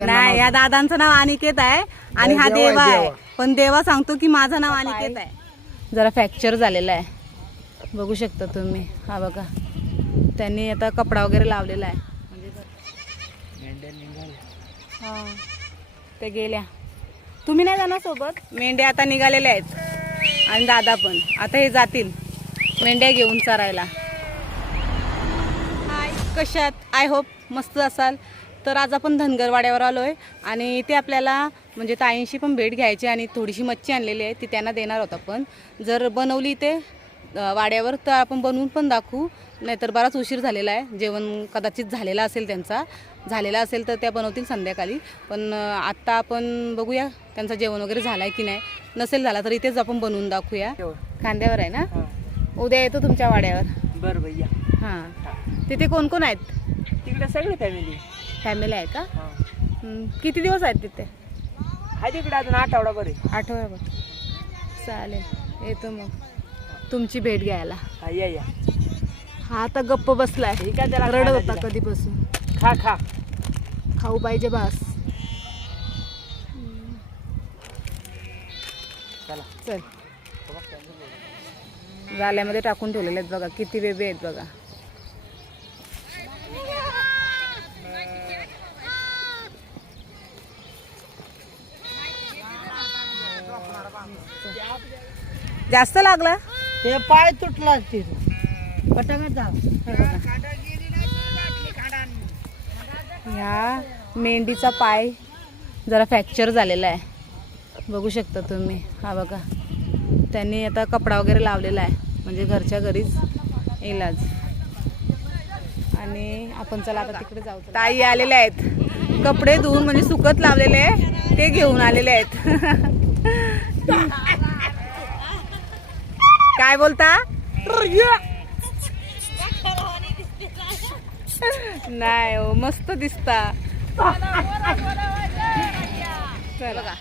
नाही या दादांचं नाव अनिकेत आहे आणि हा देवा आहे. पण देवा सांगतो की माझं नाव अनिकेत आहे. जरा फ्रॅक्चर झालेला आहे. बघू शकता तुम्ही. हा बघा. त्यांनी आता कपडा वगैरे लावलेला आहे. ते गेल्या. तुम्ही नाही जाणार सोबत? मेंढ्या आता निघालेल्या आहेत. आणि दादा पण. आता हे जातील. मेंढ्या घेऊन चरायला. हाय कशात आय होप मस्त असाल. तर आज आपण धनगरवाड्यावर आलो आहे आणि ते आपल्याला म्हणजे ताईंशी पण भेट घ्यायची आणि थोडीशी मच्छी आणलेली आहे ती त्यांना देणार होता पण जर बनवली ते वाड्यावर तर आपण बनवून पण दाखवू. नाहीतर बराच उशीर झालेला आहे. जेवण कदाचित झालेला असेल त्यांचा. झालेला असेल तर त्या बनवतील संध्याकाळी. पण आत्ता आपण बघूया त्यांचं जेवण वगैरे झालं आहे की नाही. नसेल झाला तर इथेच आपण बनवून दाखवूया. खांद्यावर आहे ना? उद्या येतो तुमच्या वाड्यावर. बर भैया हां. तिथे कोण कोण आहेत? तिकडे सगळी फॅमिली फॅमिली आहे का? हं, किती दिवस आहेत तिथे? आहे तिकडे अजून आठवडा बरे. आठवड्याभर चालेल येतो मग. तुमची भेट घ्यायला. हा या या. हा आता गप्प बसलाय. आहे त्याला रडत खायला होता दिला. कधीपासून. खा खा. खाऊ पाहिजे बास. चला. चल. जाल्यामध्ये टाकून ठेवलेले आहेत बघा किती बेबे आहेत बघा. जास्त लागला? ते पाय तुटला बघा. ह्या मेंढीचा पाय जरा फ्रॅक्चर झालेला आहे. बघू शकता तुम्ही. हा बघा. त्यांनी आता कपडा वगैरे लावलेला आहे. म्हणजे घरच्या घरीच इलाज. आणि आपण चला आता तिकडे जाऊ. ताई आलेले आहेत. कपडे धुवून म्हणजे सुकत लावलेले आहे. ते घेऊन आलेले आहेत. काय बोलता? नाही हो मस्त दिसता. चला.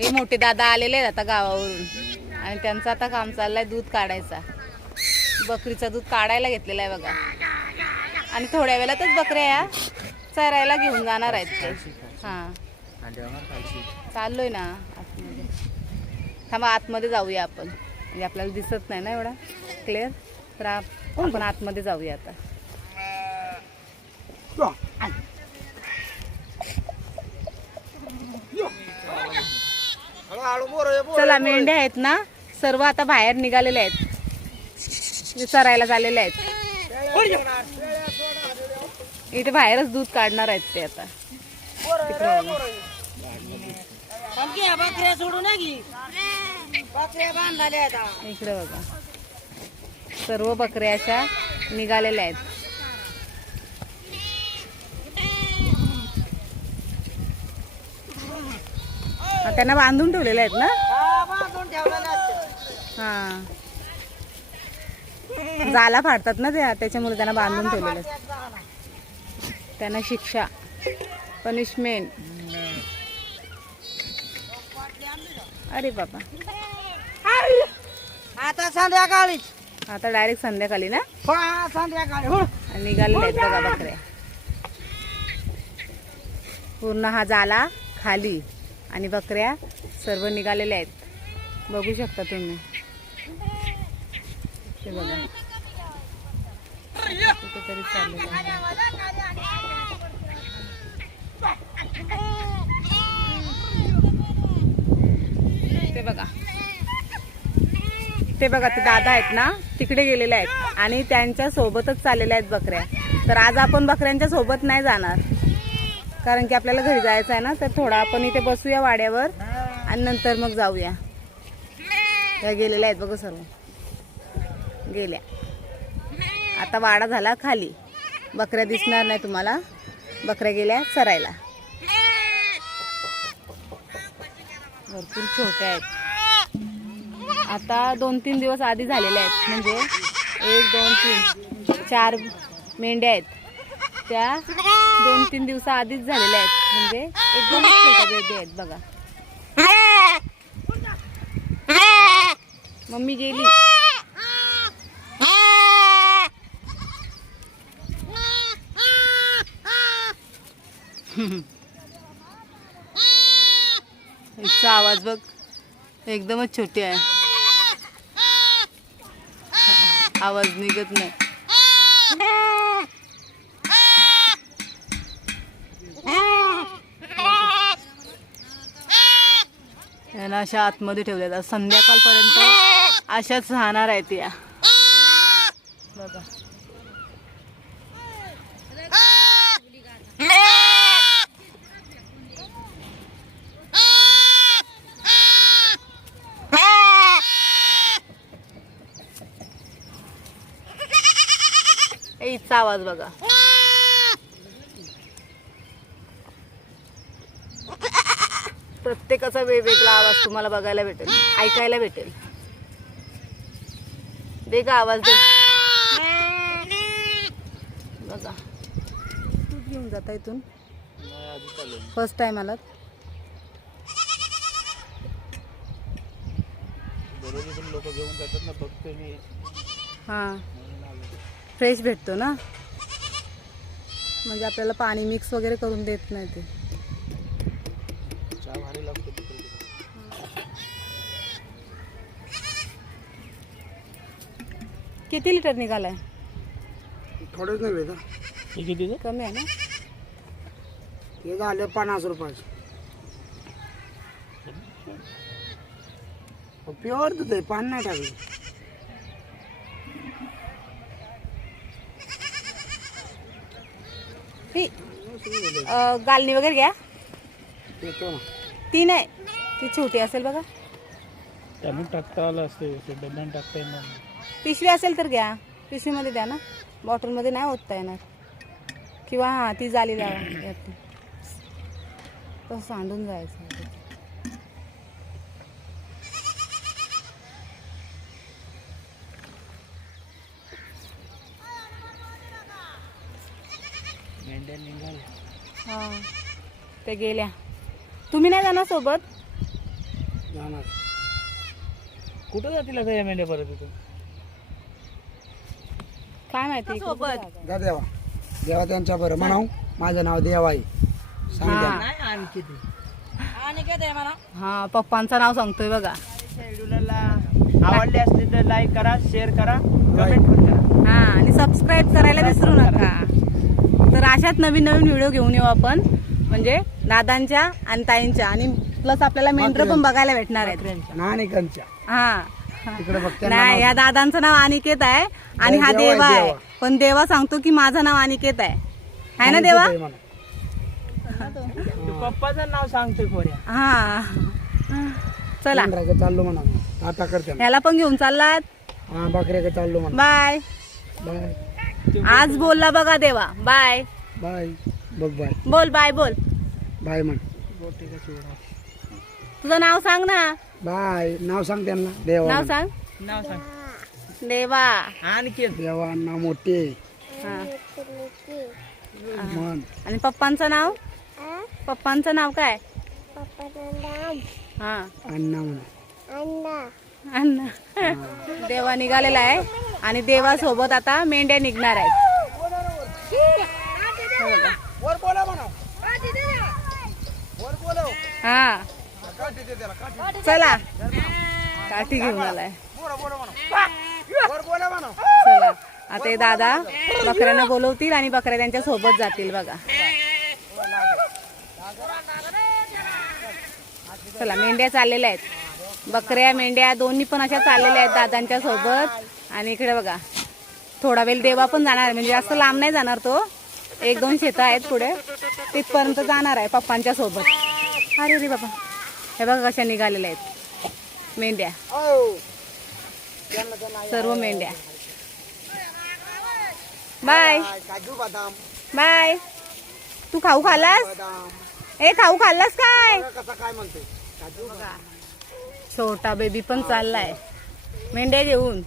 हे मोठे दादा आलेले आहेत आता गावावरून. आणि त्यांचं आता काम चाललंय दूध काढायचा. बकरीचं दूध काढायला घेतलेलं आहे बघा. आणि थोड्या वेळातच बकऱ्या या चरायला घेऊन जाणार आहेत. ते हां. चाललोय ना. आतमध्ये. थांबा आतमध्ये जाऊया आपण. म्हणजे आपल्याला दिसत नाही ना एवढा क्लिअर तर आपण आतमध्ये जाऊया आता. चला मेंढ्या आहेत ना सर्व आता बाहेर निघालेले आहेत. विचारायला झालेले आहेत. इथे बाहेरच दूध काढणार आहेत ते आता. सोडू नये बकऱ्या बांधल्या आता इकडे बघा. सर्व बकऱ्या अशा निघालेल्या आहेत. त्यांना बांधून ठेवलेले आहेत ना? हा. हा. जाला फाडतात ना त्या त्याच्यामुळे त्यांना बांधून ठेवलेले आहेत. त्यांना शिक्षा पनिशमेंट अरे बाबा. आता संध्याकाळीच आता डायरेक्ट संध्याकाळी ना? हा संध्याकाळी. हो. आणि निघालेले आहेत बघा बकऱ्या. पूर्ण हा जाला खाली. आणि बकऱ्या सर्व निघालेल्या आहेत. बघू शकता तुम्ही. ते बघा. कुठेतरी चाललेलं आहे. ते बघा. ते बघा ते दादा आहेत ना तिकडे गेलेले आहेत आणि त्यांच्या सोबतच चाललेल्या आहेत बकऱ्या. तर आज आपण बकऱ्यांच्या सोबत नाही जाणार. कारण की आपल्याला घरी जायचं आहे ना तर थोडा आपण इथे बसूया वाड्यावर आणि नंतर मग जाऊया. त्या गेलेल्या आहेत बघा सर्व. गेल्या. आता वाडा झाला खाली. बकऱ्या दिसणार नाही तुम्हाला. बकऱ्या गेल्या चरायला. भरपूर छोट्या आहेत. आता दोन तीन दिवस आधी झालेले आहेत. म्हणजे एक दोन तीन चार मेंढ्या आहेत. त्या दोन तीन दिवसा आधीच झालेल्या आहेत. म्हणजे एकदम छोट्या आहेत बघा. मम्मी गेली. हिचा आवाज बघ. एकदमच छोटी आहे. आवाज निघत नाही. याला अशा आतमध्ये ठेवल्या संध्याकाळपर्यंत अशाच राहणार आहेत या. बघा. हिचा आवाज बघा. प्रत्येकाचा वेगवेगळा आवाज तुम्हाला बघायला भेटेल ऐकायला भेटेल. दे का आवाज दे. बघा. घेऊन जाता इथून. फर्स्ट टाइम आलात. लोक घेऊन जातात ना बघतोय मी. हां. फ्रेश भेटतो ना? म्हणजे आपल्याला पाणी मिक्स वगैरे करून देत नाही ते. किती लिटर निघालाय? थोडेच नव्हे का हे कितीचं कमी आहे ना? हे झाले पन्नास रुपयाचे. प्युअर दूध आहे पान नाही टाकलं ही अं, गालणी वगैरे घ्या. ती नाही. ती छोटी असेल बघा. त्यांनी टाकता आलं असते डब्याने टाकता येणार. पिशवी असेल तर घ्या. पिशवीमध्ये द्या ना. बॉटलमध्ये नाही ओतता येणार. किंवा हां ती जाली लावा. तसं सांडून जायचं मेंढ्या निघाल्या हां. ते गेल्या. तुम्ही नाही जाणार सोबत? जाणार. कुठं जातील आता या मेंढ्या परत काय माहिती सोबत. जा देवा. देवा त्यांच्या बरं. म्हणाव माझं नाव देवा आहे सांग द्या. हा पप्पांचं नाव सांगतोय बघा. आवडले असले तर लाईक करा शेअर करा कमेंट पण करा. हा आणि सबस्क्राईब करायला विसरू नका. तर अशाच नवीन नवीन व्हिडिओ घेऊन येऊ आपण. म्हणजे दादांच्या आणि ताईंच्या. आणि प्लस आपल्याला मेंढर पण बघायला भेटणार आहेत. हा. नाही या दादांचं नाव अनिकेत आहे. आणि हा देवा आहे. पण देवा सांगतो की माझं नाव अनिकेत आहे. आहे ना देवा? पप्पाचं नाव खोऱ्या हा. चला. चाललो म्हणा. करते ह्याला पण घेऊन चाललात. हा चाललो बाय. बाय. आज बोलला बघा देवा. बाय बाय बघ बाय बोल बाय बोल. बाय म्हण. तुझं नाव सांग ना. बाय नाव सांग त्यांना. देवा नाव. सांग. नाव सांग. देवा. आणखी. देवांना मोठे. हा. म्हण. आणि पप्पांचं नाव? पप्पांचं नाव काय? हा. अण्णा म्हणा. अण्णा. देवा निघालेला आहे. आणि देवा सोबत आता मेंढ्या निघणार आहेत. हे. चला. काठी घेऊन आलाय. चला. आता हे दादा बकऱ्यांना बोलवतील आणि बकऱ्या त्यांच्यासोबत जातील बघा. चला मेंढ्या चाललेल्या आहेत. बकऱ्या मेंढ्या दोन्ही पण अशा चाललेल्या आहेत दादांच्या सोबत. आणि इकडे बघा. थोडा वेळ देवा पण जाणार आहे. म्हणजे जास्त लांब नाही जाणार तो. एक दोन शेतं आहेत पुढे. तिथपर्यंत जाणार आहे पप्पांच्या सोबत. अरे रे बाबा. हे बघा कशा निघालेल्या आहेत. मेंढ्या. सर्व मेंढ्या. बाय. काजू बदाम बाय. तू खाऊ खाल्लास? ए खाऊ खाल्लास काय? छोटा बेबी पण चाललाय. मेंढ्या घेऊन.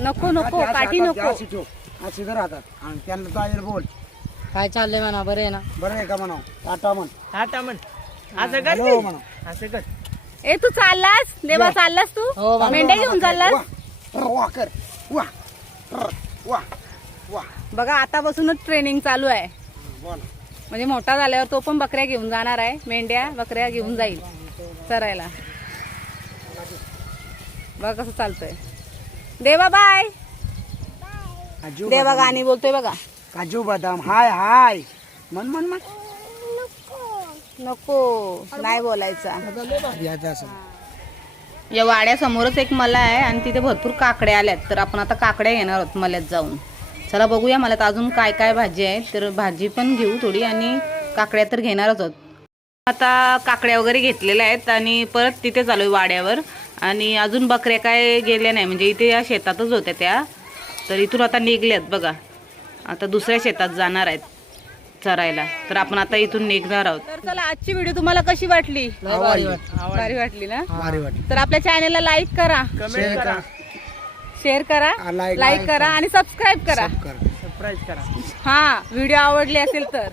नको नको काठी नको. अशी ठेव अशी जर राहतात आणि त्यांना बोल. काय चाललंय म्हणा बरं आहे ना? बरं आहे का म्हणा? टाटा म्हण. आता म्हण. असं कर हॅलो म्हणा. असं कर. ए तू चाललास? देवा चाललास तू? मेंढ्या घेऊन चाललास? वा वा कर. वा वा वा बघा आतापासूनच ट्रेनिंग चालू आहे. बोला. म्हणजे मोठा झाल्यावर तो पण बकऱ्या घेऊन जाणार आहे. मेंढ्या बकऱ्या घेऊन जाईल. चरायला. बघा कसं चालतंय. देवा बाय. काजू देवा गाणी बोलतोय बघा. काजू बदाम. हाय हाय. मन मन मन नको. नाही बोलायचा. याचं असं. या वाड्यासमोरच एक मला आहे आणि तिथे भरपूर काकड्या आल्यात. तर आपण आता काकड्या घेणार आहोत मल्यात जाऊन. चला बघूया मला तर अजून काय काय भाजी आहे. तर भाजी पण घेऊ थोडी आणि काकड्या तर घेणारच आहोत. आता काकड्या वगैरे घेतलेल्या आहेत आणि परत तिथे चालू आहे वाड्यावर. आणि अजून बकऱ्या काय गेल्या नाही म्हणजे इथे या शेतातच होत्या त्या. तर इथून आता निघल्यात बघा. आता दुसऱ्या शेतात जाणार आहेत चरायला. तर आपण आता इथून निघणार आहोत. तर चला आजची व्हिडिओ तुम्हाला कशी वाटली? भारी भारी वाटली ना? भारी वाटलं. तर आपल्या चॅनलला लाईक करा. कमेंट करा. शेअर करा. लाईक करा आणि सबस्क्राईब करा कर. सरप्राईज करा. हा व्हिडिओ आवडले असेल तर.